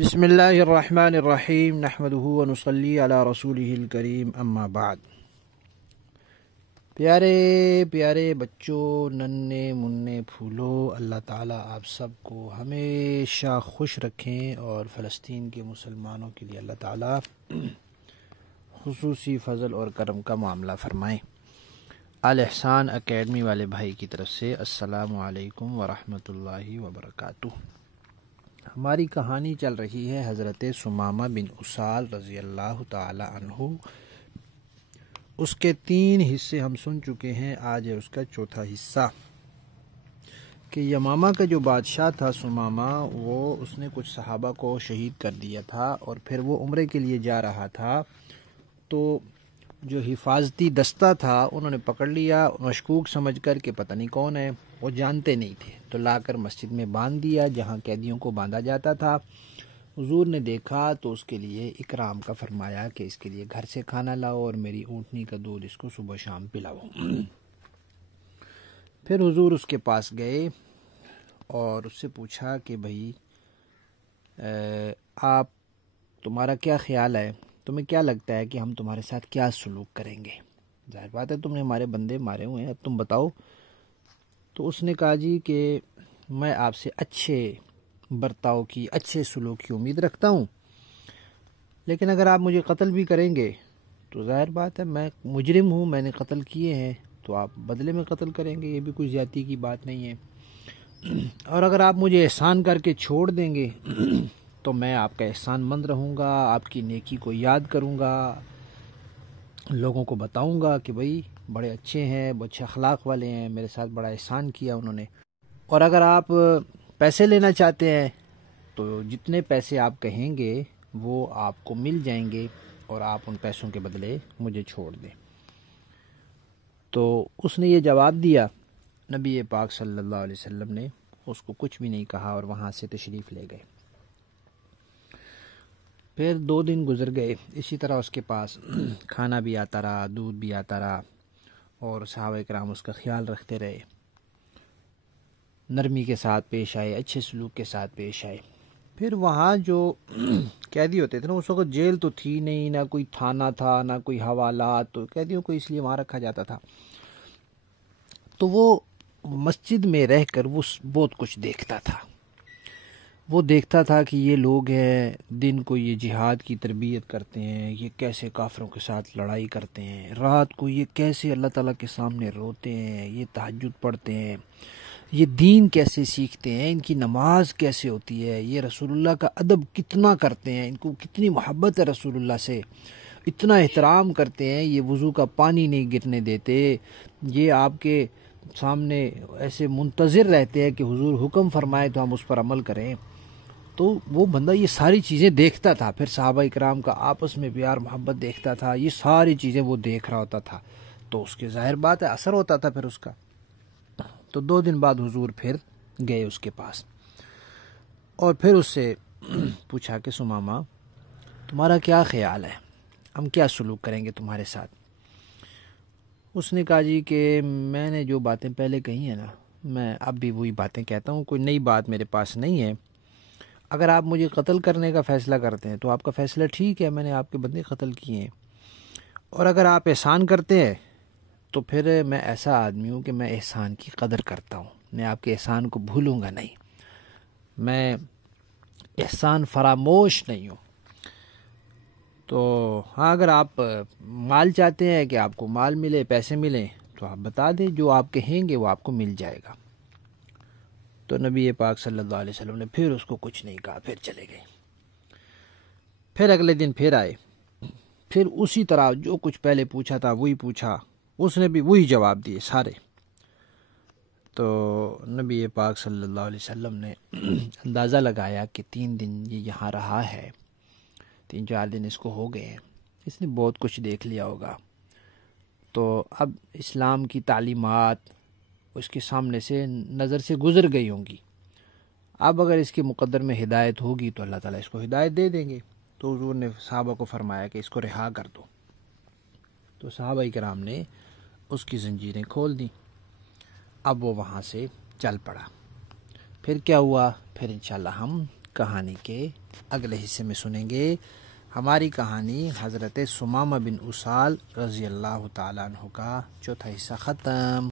بسم اللہ الرحمن الرحیم نحمدہ ونصلی علی رسولہ الکریم اما بعد۔ پیارے پیارے بچوں، ننھے منھے پھولو، اللہ تعالیٰ آپ سب کو ہمیشہ خوش رکھیں اور فلسطین کے مسلمانوں کے لیے اللہ تعالیٰ خصوصی فضل اور کرم کا معاملہ فرمائیں۔ الاحسان اکیڈمی والے بھائی کی طرف سے السلام علیکم ورحمۃ اللہ وبرکاتہ۔ ہماری کہانی چل رہی ہے حضرت ثمامہ بن اسال رضی اللہ تعالی عنہ۔ اس کے 3 حصے ہم سن چکے ہیں، آج ہے اس کا 4تھا حصہ کہ یمامہ کا جو بادشاہ تھا ثمامہ، اس نے کچھ صحابہ کو شہید کر دیا تھا اور پھر وہ عمرے کے لیے جا رہا تھا، تو جو حفاظتی دستہ تھا انہوں نے پکڑ لیا مشکوک سمجھ کر کہ پتہ نہیں کون ہے، وہ جانتے نہیں تھے، تو لا کر مسجد میں باندھ دیا جہاں قیدیوں کو باندھا جاتا تھا۔ حضور نے دیکھا تو اس کے لیے اکرام کا فرمایا کہ اس کے لیے گھر سے کھانا لاؤ اور میری اونٹنی کا دودھ اس کو صبح شام پلاؤ۔ پھر حضور اس کے پاس گئے اور اس سے پوچھا کہ بھائی آپ تمہارا کیا خیال ہے، تمہیں کیا لگتا ہے کہ ہم تمہارے ساتھ کیا سلوک کریں گے؟ ظاہر بات ہے تم نے ہمارے بندے مارے ہوئے ہیں، اب تم بتاؤ۔ تو اس نے کہا جی کہ میں آپ سے اچھے برتاؤ کی، اچھے سلوک کی امید رکھتا ہوں، لیکن اگر آپ مجھے قتل بھی کریں گے تو ظاہر بات ہے میں مجرم ہوں، میں نے قتل کیے ہیں، تو آپ بدلے میں قتل کریں گے، یہ بھی کوئی زیادتی کی بات نہیں ہے۔ اور اگر آپ مجھے احسان کر کے چھوڑ دیں گے تو میں آپ کا احسان مند رہوں گا، آپ کی نیکی کو یاد کروں گا، لوگوں کو بتاؤں گا کہ بھائی بڑے اچھے ہیں، بہت اچھے اخلاق والے ہیں، میرے ساتھ بڑا احسان کیا انہوں نے۔ اور اگر آپ پیسے لینا چاہتے ہیں تو جتنے پیسے آپ کہیں گے وہ آپ کو مل جائیں گے اور آپ ان پیسوں کے بدلے مجھے چھوڑ دیں۔ تو اس نے یہ جواب دیا، نبی پاک صلی اللہ علیہ وسلم نے اس کو کچھ بھی نہیں کہا اور وہاں سے تشریف لے گئے۔ پھر 2 دن گزر گئے، اسی طرح اس کے پاس کھانا بھی آتا رہا، دودھ بھی آتا رہا اور صحابہ کرام اس کا خیال رکھتے رہے، نرمی کے ساتھ پیش آئے، اچھے سلوک کے ساتھ پیش آئے۔ پھر وہاں جو قیدی ہوتے تھے نا، اس وقت جیل تو تھی نہیں، نہ کوئی تھانہ تھا، نہ کوئی حوالات، تو قیدیوں کو اس لیے وہاں رکھا جاتا تھا۔ تو وہ مسجد میں رہ کر وہ بہت کچھ دیکھتا تھا، وہ دیکھتا تھا کہ یہ لوگ ہیں، دن کو یہ جہاد کی تربیت کرتے ہیں، یہ کیسے کافروں کے ساتھ لڑائی کرتے ہیں، رات کو یہ کیسے اللہ تعالیٰ کے سامنے روتے ہیں، یہ تہجد پڑھتے ہیں، یہ دین کیسے سیکھتے ہیں، ان کی نماز کیسے ہوتی ہے، یہ رسول اللہ کا ادب کتنا کرتے ہیں، ان کو کتنی محبت ہے رسول اللہ سے، اتنا احترام کرتے ہیں، یہ وضو کا پانی نہیں گرنے دیتے، یہ آپ کے سامنے ایسے منتظر رہتے ہیں کہ حضور حکم فرمائے تو ہم اس پر عمل کریں۔ تو وہ بندہ یہ ساری چیزیں دیکھتا تھا، پھر صحابہ اکرام کا آپس میں پیار محبت دیکھتا تھا، یہ ساری چیزیں وہ دیکھ رہا ہوتا تھا، تو اس کے ظاہر بات ہے اثر ہوتا تھا پھر اس کا۔ تو 2 دن بعد حضور پھر گئے اس کے پاس اور پھر اس سے پوچھا کہ ثمامہ تمہارا کیا خیال ہے، ہم کیا سلوک کریں گے تمہارے ساتھ؟ اس نے کہا جی کہ میں نے جو باتیں پہلے کہی ہیں نا، میں اب بھی وہی باتیں کہتا ہوں، کوئی نئی بات میرے پاس نہیں ہے۔ اگر آپ مجھے قتل کرنے کا فیصلہ کرتے ہیں تو آپ کا فیصلہ ٹھیک ہے، میں نے آپ کے بندے قتل کیے ہیں، اور اگر آپ احسان کرتے ہیں تو پھر میں ایسا آدمی ہوں کہ میں احسان کی قدر کرتا ہوں، میں آپ کے احسان کو بھولوں گا نہیں، میں احسان فراموش نہیں ہوں۔ تو ہاں، اگر آپ مال چاہتے ہیں کہ آپ کو مال ملے، پیسے ملیں، تو آپ بتا دیں، جو آپ کہیں گے وہ آپ کو مل جائے گا۔ تو نبی پاک صلی اللہ علیہ وسلم نے پھر اس کو کچھ نہیں کہا، پھر چلے گئے۔ پھر اگلے دن پھر آئے، پھر اسی طرح جو کچھ پہلے پوچھا تھا وہی پوچھا، اس نے بھی وہی جواب دیے سارے۔ تو نبی پاک صلی اللہ علیہ وسلم نے اندازہ لگایا کہ 3 دن یہ یہاں رہا ہے، 3-4 دن اس کو ہو گئے ہیں، اس نے بہت کچھ دیکھ لیا ہوگا، تو اب اسلام کی تعلیمات اس کے سامنے سے نظر سے گزر گئی ہوں گی، اب اگر اس کے مقدر میں ہدایت ہوگی تو اللہ تعالیٰ اس کو ہدایت دے دیں گے۔ تو حضور نے صحابہ کو فرمایا کہ اس کو رہا کر دو، تو صحابہ کرام نے اس کی زنجیریں کھول دیں، اب وہ وہاں سے چل پڑا۔ پھر کیا ہوا، پھر انشاءاللہ ہم کہانی کے اگلے حصے میں سنیں گے۔ ہماری کہانی حضرت ثمامہ بن اسال رضی اللہ تعالیٰ عنہ کا چوتھا حصہ ختم۔